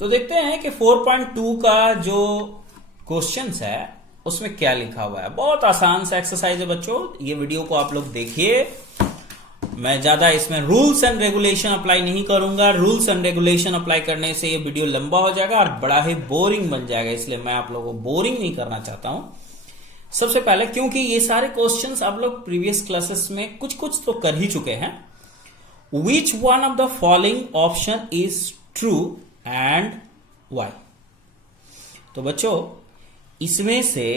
तो देखते हैं कि 4.2 का जो क्वेश्चंस है उसमें क्या लिखा हुआ है। बहुत आसान सा एक्सरसाइज है बच्चों, ये वीडियो को आप लोग देखिए। मैं ज्यादा इसमें रूल्स एंड रेगुलेशन अप्लाई नहीं करूंगा। रूल्स एंड रेगुलेशन अप्लाई करने से ये वीडियो लंबा हो जाएगा और बड़ा ही बोरिंग बन जाएगा, इसलिए मैं आप लोगों को बोरिंग नहीं करना चाहता हूं। सबसे पहले, क्योंकि ये सारे क्वेश्चंस आप लोग प्रीवियस क्लासेस में कुछ कुछ तो कर ही चुके हैं। Which one of the following option is true and why. तो बच्चों इसमें से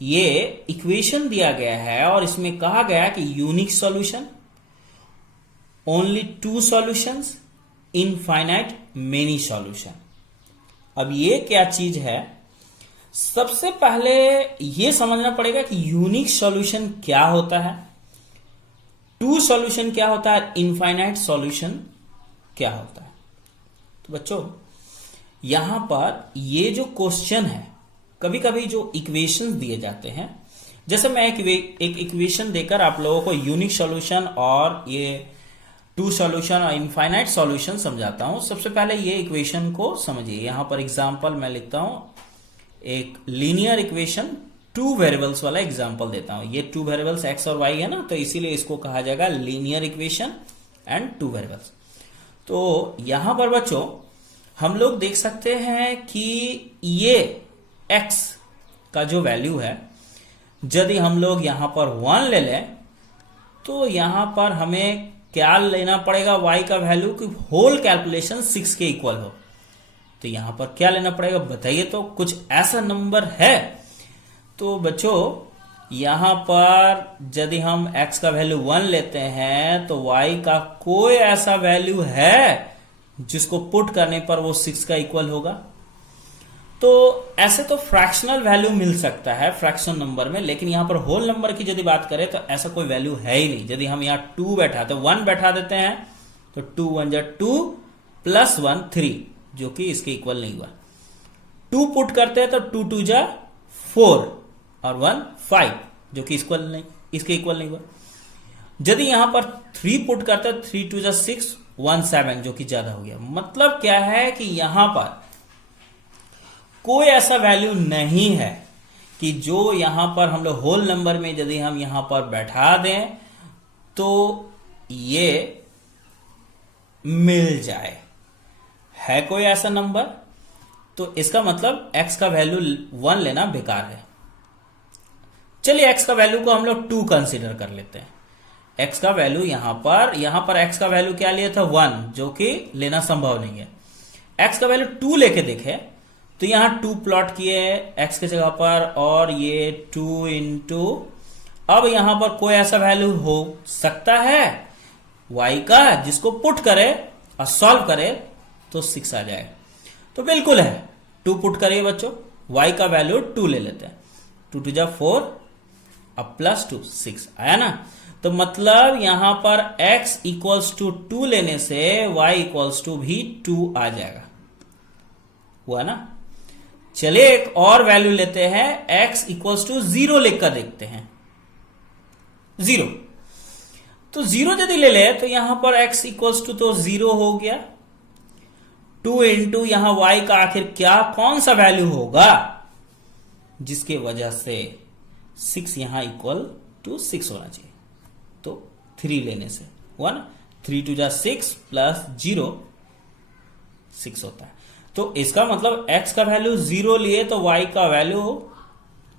ये इक्वेशन दिया गया है और इसमें कहा गया कि unique solution, only 2 solutions, infinite many solution. अब ये क्या चीज है, सबसे पहले ये समझना पड़ेगा कि यूनिक सॉल्यूशन क्या होता है, 2 सॉल्यूशन क्या होता है, इनफाइनाइट सॉल्यूशन क्या होता है। तो बच्चों यहां पर ये जो क्वेश्चन है, कभी कभी जो इक्वेशंस दिए जाते हैं, जैसे मैं एक इक्वेशन देकर आप लोगों को यूनिक सॉल्यूशन और ये 2 सॉल्यूशन और इनफाइनाइट सॉल्यूशन समझाता हूं। सबसे पहले ये इक्वेशन को समझिए। यहां पर एग्जांपल मैं लिखता हूं, एक लीनियर इक्वेशन 2 वेरिएबल्स वाला एग्जांपल देता हूं। ये 2 वेरिएबल्स एक्स और वाई है ना, तो इसीलिए इसको कहा जाएगा लीनियर इक्वेशन एंड 2 वेरिएबल्स। तो यहां पर बच्चों हम लोग देख सकते हैं कि ये x का जो वैल्यू है, यदि हम लोग यहां पर 1 ले लें तो यहां पर हमें क्या लेना पड़ेगा, y का वैल्यू की होल कैलकुलेशन 6 के इक्वल हो। तो यहां पर क्या लेना पड़ेगा बताइए, तो कुछ ऐसा नंबर है। तो बच्चों यहां पर यदि हम x का वैल्यू 1 लेते हैं तो y का कोई ऐसा वैल्यू है जिसको पुट करने पर वो 6 का इक्वल होगा। तो ऐसे तो फ्रैक्शनल वैल्यू मिल सकता है फ्रैक्शन नंबर में, लेकिन यहां पर होल नंबर की यदि बात करें तो ऐसा कोई वैल्यू है ही नहीं। यदि हम यहां 2 बैठाते 1 बैठा देते हैं तो 2 1 जा 2 प्लस 1 3, जो कि इसके इक्वल नहीं हुआ। 2 पुट करते हैं तो 2 2 जा 4 और 1 5, जो कि इसके इक्वल नहीं हुआ। यदि यहां पर 3 पुट करते हैं 3 2 जा 6 1 7, जो कि ज्यादा हो गया। मतलब क्या है कि यहां पर कोई ऐसा वैल्यू नहीं है कि जो यहां पर हम लोग होल नंबर में यदि हम यहां पर बैठा दें तो ये मिल जाए। है कोई ऐसा नंबर, तो इसका मतलब x का वैल्यू 1 लेना बेकार है। चलिए x का वैल्यू को हम लोग 2 कंसीडर कर लेते हैं। x का वैल्यू यहां पर x का वैल्यू क्या लिया था 1, जो कि लेना संभव नहीं है। x का वैल्यू 2 लेके देखे तो यहां 2 प्लॉट किए x के जगह पर, और ये 2 इंटू, अब यहां पर कोई ऐसा वैल्यू हो सकता है y का जिसको पुट करे और सॉल्व करे तो 6 आ जाए। तो बिल्कुल है, 2 पुट करिए बच्चों, y का वैल्यू 2 ले लेते हैं। 2 2 जा 4 अब प्लस 2 6 आया ना। तो मतलब यहां पर x इक्वल्स टू 2 लेने से y इक्वल्स टू भी 2 आ जाएगा, हुआ ना। चलिए एक और वैल्यू लेते हैं, x इक्वल्स टू 0 लिखकर देखते हैं। 0, तो 0 यदि ले ले तो यहां पर x इक्वल्स टू तो 0 हो गया। 2 इंटू यहां y का आखिर क्या कौन सा वैल्यू होगा जिसके वजह से 6 यहां इक्वल टू 6 होना चाहिए। तो 3 लेने से 1 3 2 जा 6 प्लस 0 6 होता है। तो इसका मतलब x का वैल्यू 0 लिए तो y का वैल्यू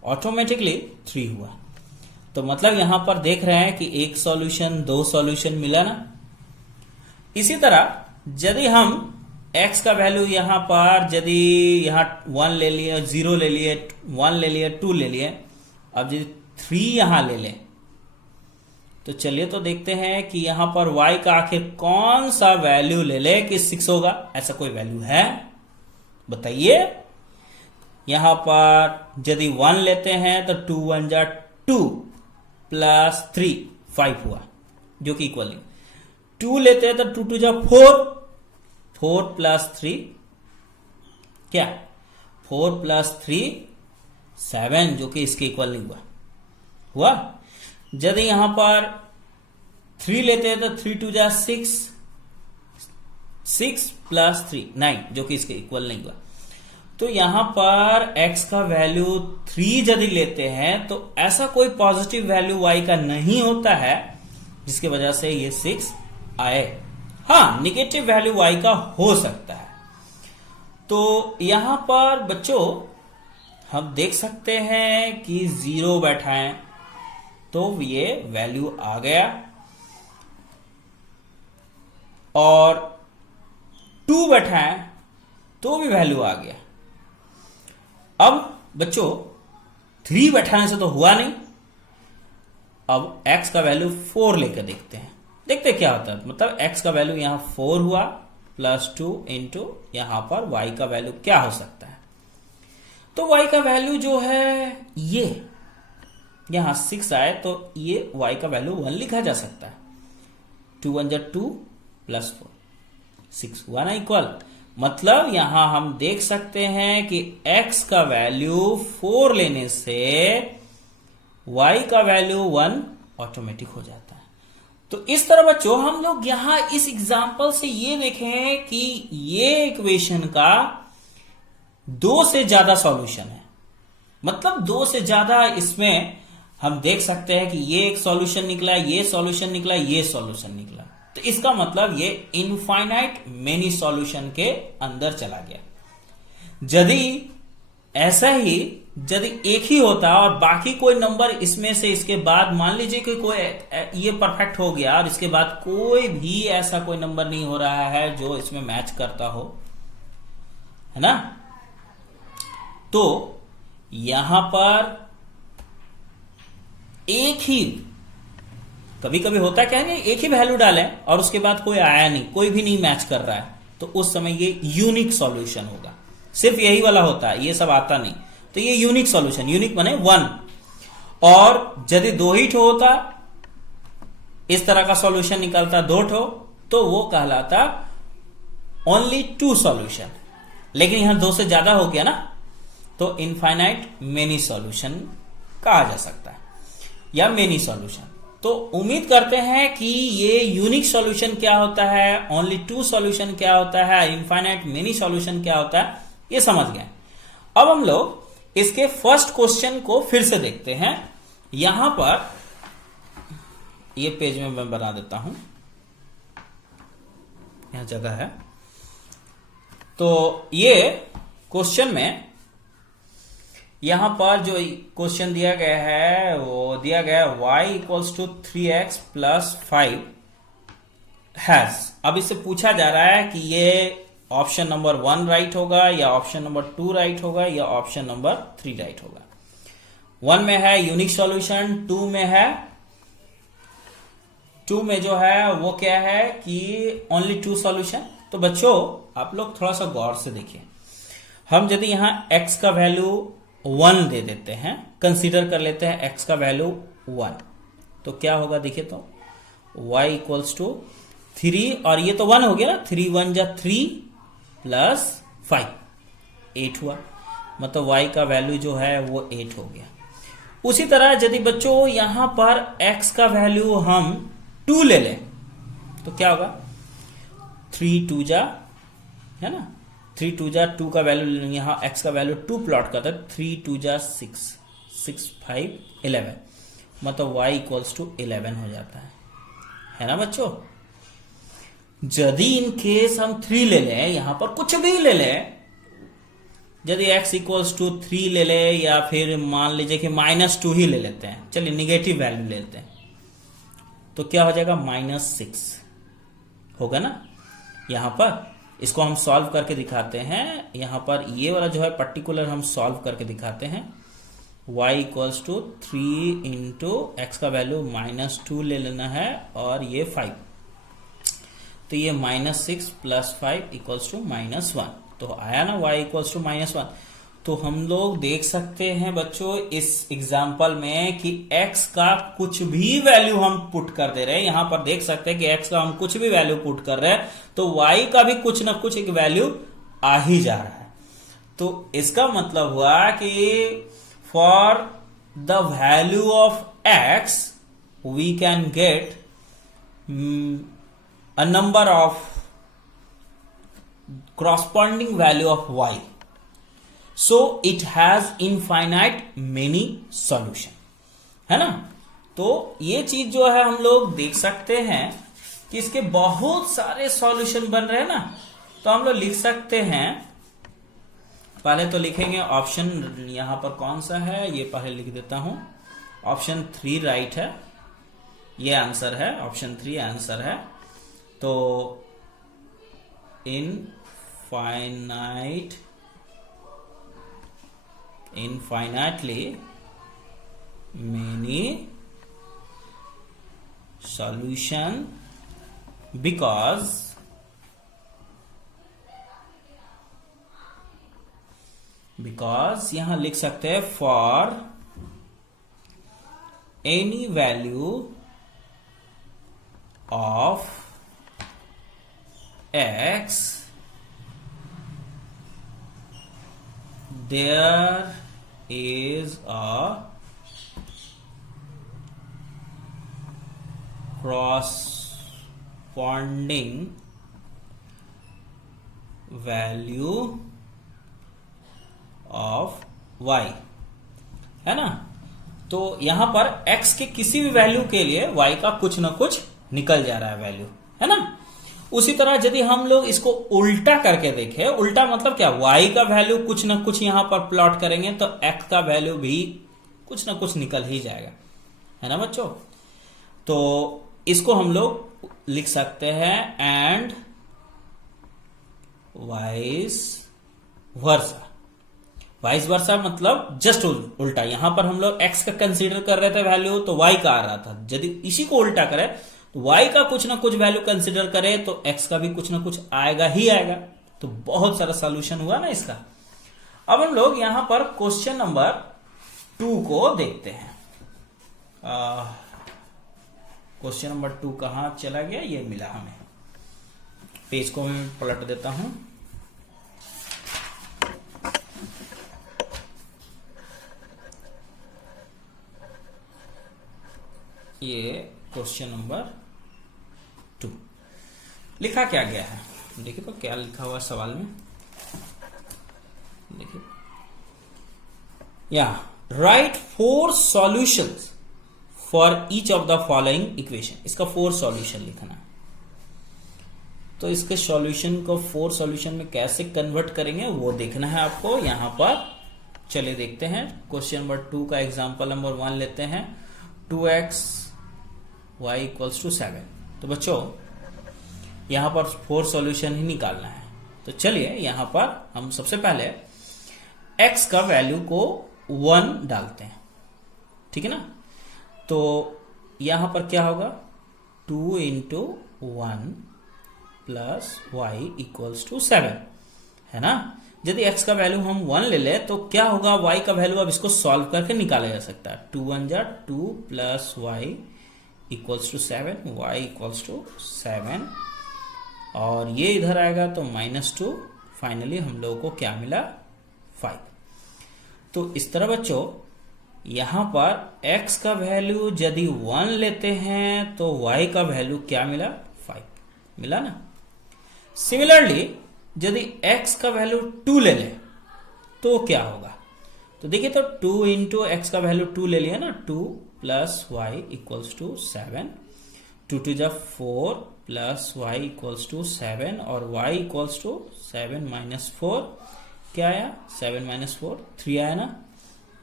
ऑटोमेटिकली 3 हुआ। तो मतलब यहां पर देख रहे हैं कि 1 सॉल्यूशन 2 सॉल्यूशन मिला ना। इसी तरह यदि हम x का वैल्यू यहां पर यदि यहां 1 ले लिए, 0 ले लिए, 1 ले लिए, 2 ले लिए, अब यदि 3 यहां ले लें तो चलिए तो देखते हैं कि यहां पर y का आखिर कौन सा वैल्यू ले ले कि 6 होगा। ऐसा कोई वैल्यू है बताइए। यहां पर यदि 1 लेते हैं तो 2 1 जा 2 प्लस 3 5 हुआ, जो कि इक्वल नहीं। 2 लेते हैं तो 2 2 जा 4 4 प्लस 3 क्या 4 प्लस 3 7, जो कि इसके इक्वल नहीं हुआ। यदि यहां पर 3 लेते हैं तो 3 2 जा 6 6 प्लस 3 9, जो कि इसके इक्वल नहीं हुआ। तो यहां पर x का वैल्यू 3 यदि लेते हैं तो ऐसा कोई पॉजिटिव वैल्यू y का नहीं होता है जिसकी वजह से ये 6 आए। हाँ, निगेटिव वैल्यू y का हो सकता है। तो यहां पर बच्चों हम देख सकते हैं कि 0 बैठाएं तो ये वैल्यू आ गया, और 2 बैठाएं तो भी वैल्यू आ गया। अब बच्चों 3 बैठाने से तो हुआ नहीं, अब x का वैल्यू 4 लेकर देखते हैं, देखते क्या होता है। मतलब x का वैल्यू यहां 4 हुआ प्लस 2 इंटू यहां पर y का वैल्यू क्या हो सकता है। तो y का वैल्यू जो है ये यहां 6 आए तो ये y का वैल्यू 1 लिखा जा सकता है। 2 1 जा 2 प्लस 4 6 हुआ ना इक्वल। मतलब यहां हम देख सकते हैं कि x का वैल्यू 4 लेने से y का वैल्यू 1 ऑटोमेटिक हो जाता है। तो इस तरह बच्चों हम लोग यहां इस एग्जांपल से ये देखें कि ये इक्वेशन का 2 से ज्यादा सॉल्यूशन है। मतलब 2 से ज्यादा इसमें हम देख सकते हैं कि ये एक सॉल्यूशन निकला, ये सॉल्यूशन निकला, ये सॉल्यूशन निकला। तो इसका मतलब ये इनफाइनाइट मेनी सॉल्यूशन के अंदर चला गया। यदि ऐसा ही यदि एक ही होता और बाकी कोई नंबर इसमें से इसके बाद मान लीजिए कि कोई ये परफेक्ट हो गया और इसके बाद कोई भी ऐसा कोई नंबर नहीं हो रहा है जो इसमें मैच करता हो, है ना, तो यहां पर एक ही कभी कभी होता क्या है, एक ही वैल्यू डालें और उसके बाद कोई आया नहीं, कोई भी नहीं मैच कर रहा है, तो उस समय ये यूनिक सॉल्यूशन होगा। सिर्फ यही वाला होता है, ये सब आता नहीं। तो ये यूनिक सॉल्यूशन, यूनिक माने 1। और यदि 2 ही ठो होता, इस तरह का सॉल्यूशन निकलता 2 ठो, तो वो कहलाता ओनली 2 सॉल्यूशन। लेकिन यहां 2 से ज्यादा हो गया ना, तो इनफाइनाइट मेनी सॉल्यूशन कहा जा सकता है या मेनी सॉल्यूशन। तो उम्मीद करते हैं कि ये यूनिक सॉल्यूशन क्या होता है, ओनली 2 सॉल्यूशन क्या होता है, इनफाइनाइट मेनी सॉल्यूशन क्या होता है, ये समझ गए। अब हम लोग इसके फर्स्ट क्वेश्चन को फिर से देखते हैं। यहां पर ये पेज में मैं बना देता हूं, यहां जगह है। तो ये क्वेश्चन में यहां पर जो क्वेश्चन दिया गया है वो दिया गया y equals to 3x plus 5 has. अब इससे पूछा जा रहा है कि ये ऑप्शन नंबर 1 राइट होगा या ऑप्शन नंबर 2 राइट होगा या ऑप्शन नंबर 3 राइट होगा। 1 में है यूनिक सॉल्यूशन, 2 में है, 2 में जो है वो क्या है कि ओनली 2 सॉल्यूशन। तो बच्चों आप लोग थोड़ा सा गौर से देखिए, हम यदि यहां x का वैल्यू 1 दे देते हैं, कंसीडर कर लेते हैं x का वैल्यू 1, तो क्या होगा देखिए। तो y इक्वल्स टू 3 और ये तो 1 हो गया ना, 3 1 जा 3 प्लस 5 8 हुआ। मतलब y का वैल्यू जो है वो 8 हो गया। उसी तरह यदि बच्चों यहां पर x का वैल्यू हम 2 ले लें तो क्या होगा, 3 2 जा, है ना, 3 2 जा 2 का वैल्यू, यहां x का वैल्यू 2 प्लॉट करता है, 3 2 जा 6 6 5 11, मतलब y इक्वल्स टू 11 हो जाता है ना बच्चों। यदि इन केस हम 3 ले लें, यहां पर कुछ भी ले लें, यदि x इक्वल्स टू 3 ले लें या फिर मान लीजिए कि -2 ही ले लेते हैं, चलिए निगेटिव वैल्यू ले लेते हैं, तो क्या हो जाएगा -6 होगा ना। यहां पर इसको हम सॉल्व करके दिखाते हैं। यहां पर ये वाला जो है पर्टिकुलर हम सॉल्व करके दिखाते हैं। y equals to 3 into x का वैल्यू -2 ले लेना है और ये 5, तो ये -6 प्लस 5 इक्वल्स टू -1, तो आया ना y इक्वल्स टू -1। तो हम लोग देख सकते हैं बच्चों इस एग्जाम्पल में कि x का कुछ भी वैल्यू हम पुट कर दे रहे हैं। यहां पर देख सकते हैं कि x का हम कुछ भी वैल्यू पुट कर रहे हैं तो y का भी कुछ ना कुछ एक वैल्यू आ ही जा रहा है। तो इसका मतलब हुआ कि for the value of x we can get a number of corresponding value of y, so it has infinite many solution, है ना। तो ये चीज जो है हम लोग देख सकते हैं कि इसके बहुत सारे सॉल्यूशन बन रहे हैं ना। तो हम लोग लिख सकते हैं, पहले तो लिखेंगे ऑप्शन यहां पर कौन सा है, ये पहले लिख देता हूं। ऑप्शन 3 राइट है, ये आंसर है, ऑप्शन 3 आंसर है। तो infinitely many solution because यहां लिख सकते हैं for any value of x there is a corresponding value of y, है ना। तो यहां पर x के किसी भी वैल्यू के लिए y का कुछ ना कुछ निकल जा रहा है वैल्यू, है ना। उसी तरह यदि हम लोग इसको उल्टा करके देखें, उल्टा मतलब क्या, y का वैल्यू कुछ ना कुछ यहां पर प्लॉट करेंगे तो x का वैल्यू भी कुछ ना कुछ निकल ही जाएगा, है ना बच्चों। तो इसको हम लोग लिख सकते हैं एंड वाइस वर्सा मतलब जस्ट उल्टा। यहां पर हम लोग x का कंसीडर कर रहे थे वैल्यू, तो y का आ रहा था। यदि इसी को उल्टा करें तो y का कुछ ना कुछ वैल्यू कंसीडर करें तो x का भी कुछ ना कुछ आएगा ही आएगा। तो बहुत सारा सॉल्यूशन हुआ ना इसका। अब हम लोग यहां पर क्वेश्चन नंबर 2 को देखते हैं। क्वेश्चन नंबर 2 कहां चला गया, ये मिला हमें। पेज को मैं पलट देता हूं। ये क्वेश्चन नंबर 2 लिखा क्या गया है, देखिए तो क्या लिखा हुआ सवाल में, देखिए या right 4 solutions for each of the following equation. इसका 4 सॉल्यूशन लिखना। तो इसके सॉल्यूशन को 4 सॉल्यूशन में कैसे कन्वर्ट करेंगे वो देखना है आपको यहां पर। चलिए देखते हैं। क्वेश्चन नंबर 2 का एग्जांपल नंबर 1 लेते हैं। 2x y equals to 7। तो बच्चों यहां पर 4 सॉल्यूशन ही निकालना है। तो चलिए यहां पर हम सबसे पहले x का वैल्यू को 1 डालते हैं, ठीक है ना। तो यहां पर क्या होगा, 2 into 1 plus y equals to 7, है ना। यदि x का वैल्यू हम 1 ले ले तो क्या होगा, y का वैल्यू अब इसको सॉल्व करके निकाला जा सकता है। 2 1 जा 2 plus y equals to 7, y equals to 7 और ये इधर आएगा तो -2। फाइनली हम लोगों को क्या मिला, 5। तो इस तरह बच्चों यहां पर x का वैल्यू यदि 1 लेते हैं तो y का वैल्यू क्या मिला, 5 मिला ना। सिमिलरली यदि x का वैल्यू 2 ले ले तो क्या होगा, तो देखिए तो 2 इंटू एक्स का वैल्यू 2 ले लिया ना, 2 प्लस वाई इक्वल्स टू 7, 2 2 जा 4 प्लस वाई इक्वल्स टू 7 और y इक्वल्स टू 7 माइनस 4 क्या आया, 7 माइनस 4 3 आया ना।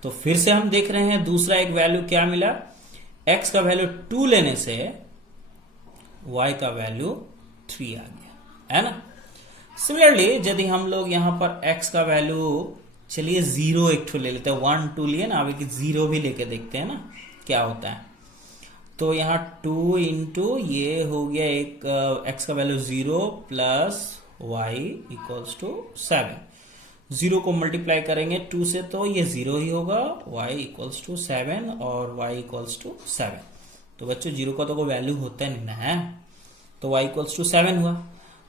तो फिर से हम देख रहे हैं दूसरा एक वैल्यू क्या मिला, x का वैल्यू 2 लेने से y का वैल्यू 3 आ गया, है ना। सिमिलरली यदि हम लोग यहां पर x का वैल्यू चलिए 0 एक ठो ले लेते हैं, 1 2 लिए ना, अब एक 0 भी लेके देखते हैं ना क्या होता है। तो यहाँ 2 इंटू ये हो गया एक x का value 0 plus y equals to 7, 0 को मल्टीप्लाई करेंगे 2 से तो ये 0 ही होगा, y इक्वल्स टू 7 और y इक्वल्स टू 7। तो बच्चों 0 का तो कोई वैल्यू होता नहीं ना है, तो y इक्वल्स टू 7 हुआ।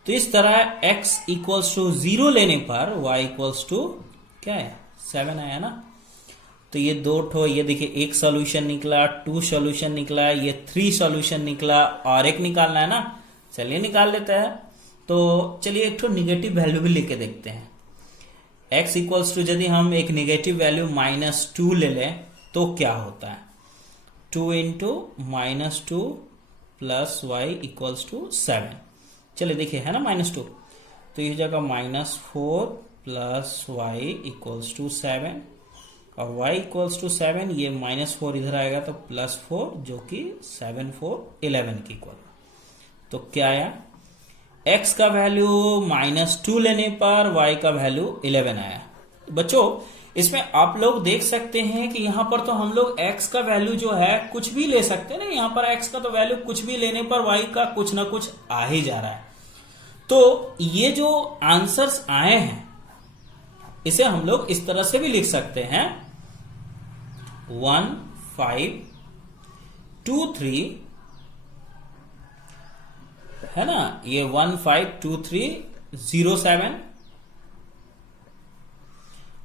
तो इस तरह x इक्वल्स टू 0 लेने पर y इक्वल्स टू क्या है, 7 आया ना। तो ये 2 ठो, ये देखिए एक सॉल्यूशन निकला, 2 सॉल्यूशन निकला, ये 3 सॉल्यूशन निकला और एक निकालना है ना। चलिए निकाल लेते हैं। तो चलिए एक तो निगेटिव वैल्यू भी लेके देखते हैं। x इक्वल्स टू यदि हम एक निगेटिव वैल्यू -2 ले लें तो क्या होता है, 2 into -2 plus y equals to 7। चलिए देखिए है ना -2, तो ये जगह -4 प्लस वाई इक्वल्स टू 7 और y इक्वल्स टू 7, ये -4 इधर आएगा तो +4 जो कि 7 4 11 के इक्वल। तो क्या आया, x का वैल्यू -2 लेने पर y का वैल्यू 11 आया। तो बच्चों इसमें आप लोग देख सकते हैं कि यहां पर तो हम लोग x का वैल्यू जो है कुछ भी ले सकते हैं ना, यहां पर x का तो वैल्यू कुछ भी लेने पर y का कुछ ना कुछ आ ही जा रहा है। तो ये जो आंसर्स आए हैं इसे हम लोग इस तरह से भी लिख सकते हैं 1 5 2 3, है ना, ये 1 5 2 3 0 7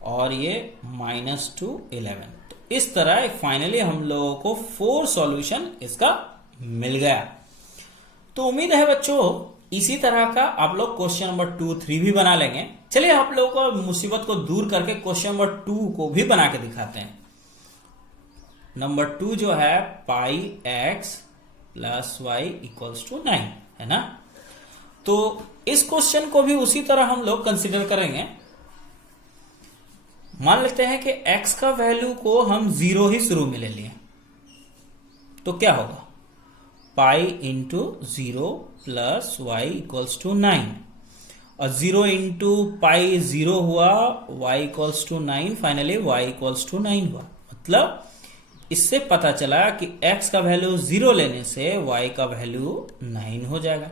और ये -2 11। तो इस तरह फाइनली हम लोगों को 4 सॉल्यूशन इसका मिल गया। तो उम्मीद है बच्चों इसी तरह का आप लोग क्वेश्चन नंबर 2 3 भी बना लेंगे। चलिए आप लोगों को मुसीबत को दूर करके क्वेश्चन नंबर 2 को भी बना के दिखाते हैं। नंबर 2 जो है pi x plus y equals to 9, है ना। तो इस क्वेश्चन को भी उसी तरह हम लोग कंसिडर करेंगे। मान लेते हैं कि x का वैल्यू को हम 0 ही शुरू में ले लिए, तो क्या होगा, pi into 0 plus y equals to 9 और 0 इंटू पाई 0 हुआ, y equals to 9, finally y equals to 9 हुआ। मतलब इससे पता चला कि x का वैल्यू 0 लेने से y का वैल्यू 9 हो जाएगा,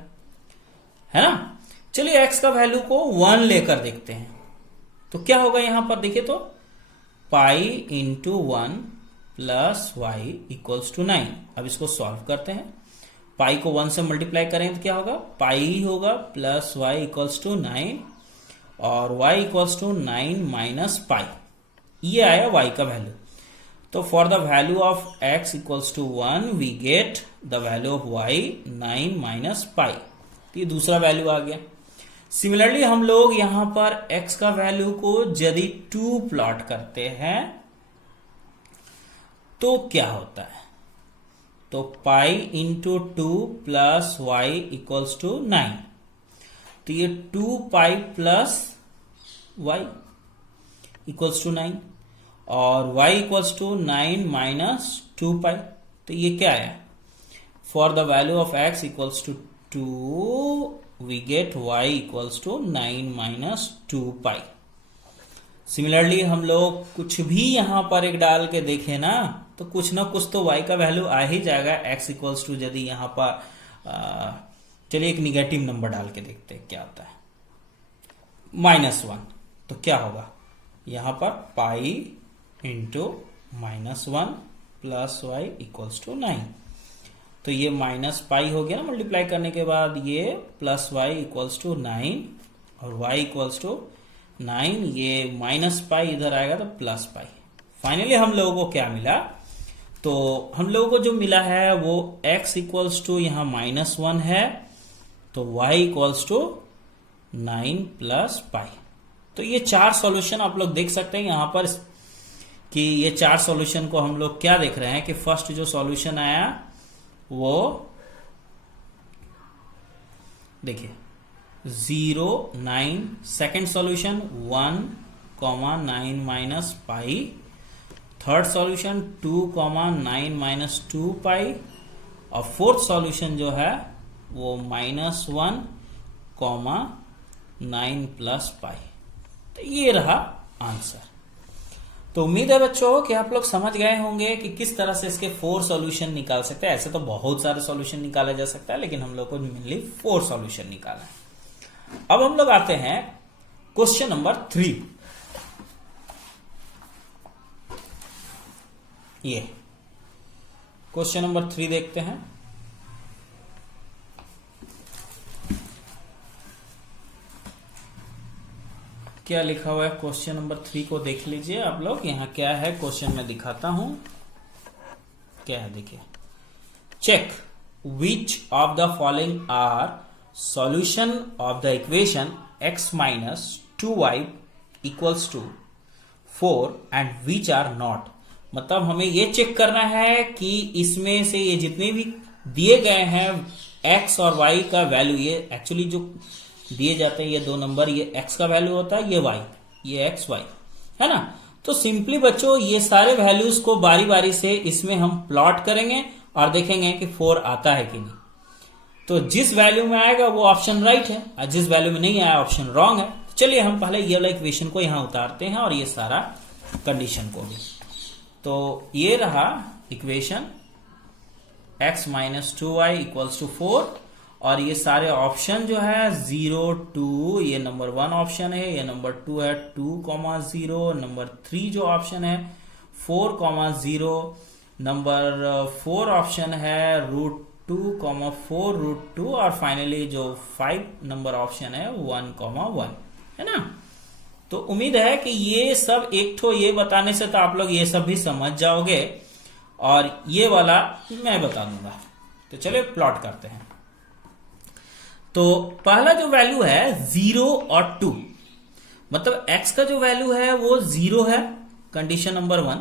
है ना। चलिए x का वैल्यू को 1 लेकर देखते हैं तो क्या होगा, यहां पर देखिए तो pi into 1 plus y equals to 9। अब इसको सॉल्व करते हैं, पाई को 1 से मल्टीप्लाई करें तो क्या होगा, पाई होगा प्लस वाई इक्वल्स टू 9 और y equals to 9 minus pi, ये आया y का वैल्यू। तो for the value of x equals to 1 we get the value of y 9 minus pi, तो ये दूसरा वैल्यू आ गया। सिमिलरली हम लोग यहां पर x का वैल्यू को यदि 2 प्लॉट करते हैं तो क्या होता है, तो pi into 2 plus y equals to 9, तो ये 2 pi plus y equals to 9 और y equals to 9 minus 2 pi, तो ये क्या आया, for the value of x equals to 2 we get y equals to 9 minus 2 pi. Similarly हम लोग कुछ भी यहां पर एक डाल के देखें ना तो कुछ तो y का वैल्यू आ ही जाएगा। x इक्वल्स टू यदि यहां पर चलिए एक निगेटिव नंबर डाल के देखते हैं क्या होता है, -1, तो क्या होगा, यहां पर pi into -1 plus y equals to 9, तो ये माइनस पाई हो गया ना मल्टीप्लाई करने के बाद, ये प्लस वाई इक्वल्स टू 9 और y इक्वल्स टू 9, ये माइनस पाई इधर आएगा तो प्लस पाई। फाइनली हम लोगों को क्या मिला, तो हम लोगों को जो मिला है वो x इक्वल्स टू यहाँ -1 है, तो y equals to 9 plus pi. तो ये 4 सॉल्यूशन आप लोग देख सकते हैं यहाँ पर कि ये 4 सॉल्यूशन को हम लोग क्या देख रहे हैं कि फर्स्ट जो सॉल्यूशन आया वो देखिए 0 9, सेकेंड सॉल्यूशन 1 9 माइनस पाई, थर्ड सॉल्यूशन 2 9 माइनस 2 पाई और फोर्थ सॉल्यूशन जो है वो -1 9 प्लस पाई। तो ये रहा आंसर। तो उम्मीद है बच्चों कि आप लोग समझ गए होंगे कि किस तरह से इसके 4 सॉल्यूशन निकाल सकते हैं। ऐसे तो बहुत सारे सॉल्यूशन निकाला जा सकता है लेकिन हम लोग को मेनली 4 सॉल्यूशन निकाला है। अब हम लोग आते हैं क्वेश्चन नंबर 3। ये क्वेश्चन नंबर 3 देखते हैं। क्या लिखा हुआ है क्वेश्चन नंबर 3 को देख लीजिए आप लोग। यहां क्या है क्वेश्चन में दिखाता हूं क्या है, देखिए। Check which of the following are solution of the equation x minus 2y equals to 4 and which are not। मतलब हमें ये चेक करना है कि इसमें से ये जितने भी दिए गए हैं x और y का वैल्यू, ये एक्चुअली जो दिए जाते हैं ये दो नंबर, ये x का वैल्यू होता है, ये y, ये x y है ना। तो सिंपली बच्चों ये सारे वैल्यूज को बारी बारी से इसमें हम प्लॉट करेंगे और देखेंगे कि 4 आता है कि नहीं। तो जिस वैल्यू में आएगा वो ऑप्शन राइट है और जिस वैल्यू में नहीं आया ऑप्शन रॉन्ग है। तो चलिए हम पहले ये वाला इक्वेशन को यहां उतारते हैं और ये सारा कंडीशन को भी। तो ये रहा equation x minus 2y equals to 4 और ये सारे ऑप्शन जो है 0 2, ये नंबर 1 ऑप्शन है, ये नंबर 2 है 2,0, नंबर 3 जो ऑप्शन है 4,0, नंबर 4 ऑप्शन है √2,4 √2 और फाइनली जो 5 नंबर ऑप्शन है 1,1 है ना। तो उम्मीद है कि ये सब एक ठो ये बताने से तो आप लोग ये सब भी समझ जाओगे और ये वाला मैं बता दूंगा। तो चलिए प्लॉट करते हैं। तो पहला जो वैल्यू है 0 और 2, मतलब x का जो वैल्यू है वो 0 है, कंडीशन नंबर 1,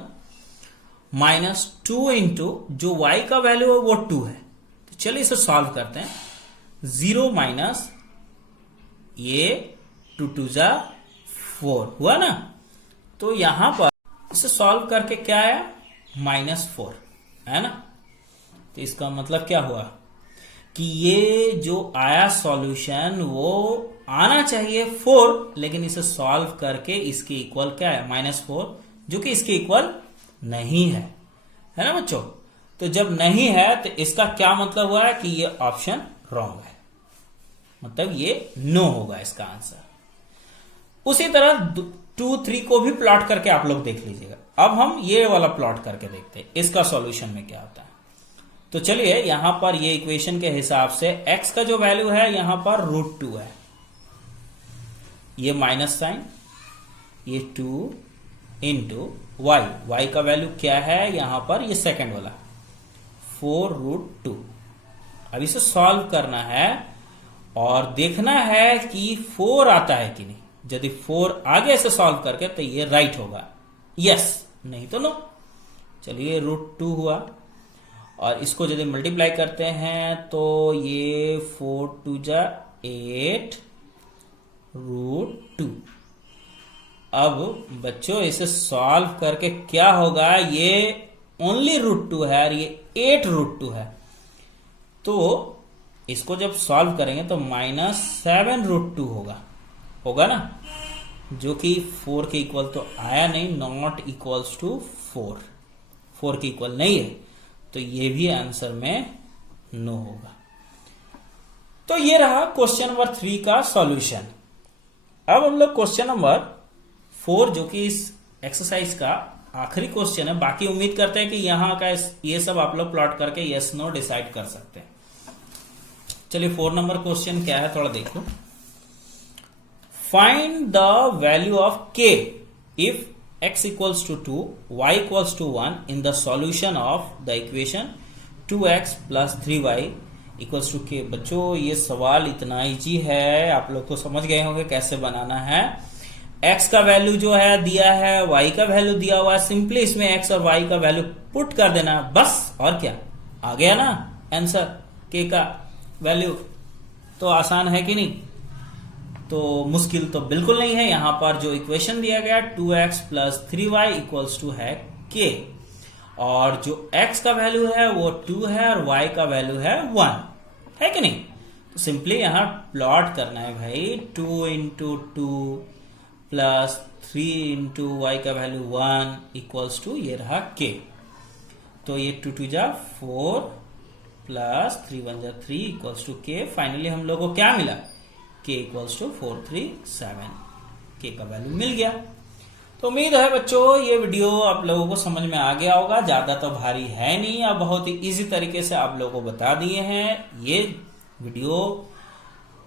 माइनस 2 इंटू जो y का वैल्यू है वो 2 है। तो चलिए इसे सॉल्व करते हैं। 0 माइनस ये 2 2 जा 4 हुआ ना। तो यहां पर इसे सॉल्व करके क्या आया, -4 है ना। तो इसका मतलब क्या हुआ कि ये जो आया सॉल्यूशन वो आना चाहिए 4, लेकिन इसे सॉल्व करके इसके इक्वल क्या है -4, जो कि इसके इक्वल नहीं है ना बच्चों। तो जब नहीं है तो इसका क्या मतलब हुआ है कि ये ऑप्शन रॉन्ग है, मतलब ये नो होगा इसका आंसर। उसी तरह 2 3 को भी प्लॉट करके आप लोग देख लीजिएगा। अब हम ये वाला प्लॉट करके देखते हैं इसका सॉल्यूशन में क्या आता है। तो चलिए यहां पर ये इक्वेशन के हिसाब से x का जो वैल्यू है यहां पर √2 है, ये माइनस साइन, ये 2 इंटू y का वैल्यू क्या है यहां पर, ये सेकंड वाला 4√2। अब इसे सॉल्व करना है और देखना है कि 4 आता है कि नहीं। यदि 4 आगे से सॉल्व करके तो ये राइट होगा, यस, नहीं तो नो। चलिए √2 हुआ और इसको यदि मल्टीप्लाई करते हैं तो ये 4 2 जा 8 √2। अब बच्चों इसे सॉल्व करके क्या होगा, ये ओनली √2 है और ये 8 √2 है। तो इसको जब सॉल्व करेंगे तो -7 √2 होगा ना, जो कि 4 के इक्वल तो आया नहीं, नॉट इक्वल्स टू 4 के इक्वल नहीं है। तो ये भी आंसर में नो होगा। तो ये रहा क्वेश्चन नंबर 3 का सॉल्यूशन। अब हम लोग क्वेश्चन नंबर 4 जो कि इस एक्सरसाइज का आखिरी क्वेश्चन है, बाकी उम्मीद करते हैं कि यहां का ये सब आप लोग प्लॉट करके यस नो डिसाइड कर सकते हैं। चलिए 4 नंबर क्वेश्चन क्या है थोड़ा देखो। Find the value of k if x equals to 2 y equals to 1 in the solution of the equation 2x plus 3y equals to k। बच्चों ये सवाल इतना इजी है, आप लोग तो समझ गए होंगे कैसे बनाना है। x का वैल्यू जो है दिया है, y का वैल्यू दिया हुआ है, सिंपली इसमें x और y का वैल्यू पुट कर देना बस, और क्या, आ गया ना आंसर k का वैल्यू। तो आसान है कि नहीं, तो मुश्किल तो बिल्कुल नहीं है। यहां पर जो इक्वेशन दिया गया 2x plus 3y equals to है k, और जो x का वैल्यू है वो 2 है और y का वैल्यू है 1 है कि नहीं। तो सिंपली यहां प्लॉट करना है भाई, 2 इंटू 2 प्लस 3 इंटू y का वैल्यू 1 इक्वल्स टू ये रहा k। तो ये 2 2 जा 4 प्लस 3 1 जा 3 इक्वल्स टू k। फाइनली हम लोगों को क्या मिला, k इक्वल्स टू 437, k का वैल्यू मिल गया। तो उम्मीद है बच्चों ये वीडियो आप लोगों को समझ में आ गया होगा, ज्यादा तो भारी है नहीं, अब बहुत ही इजी तरीके से आप लोगों को बता दिए हैं। ये वीडियो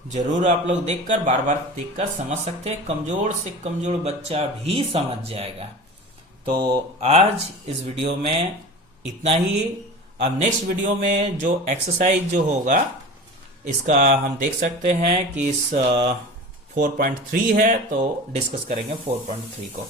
जरूर आप लोग देखकर बार बार देखकर समझ सकते हैं, कमजोर से कमजोर बच्चा भी समझ जाएगा। तो आज इस वीडियो में इतना ही। अब नेक्स्ट वीडियो में जो एक्सरसाइज जो होगा इसका हम देख सकते हैं कि इस 4.3 है, तो डिस्कस करेंगे 4.3 को।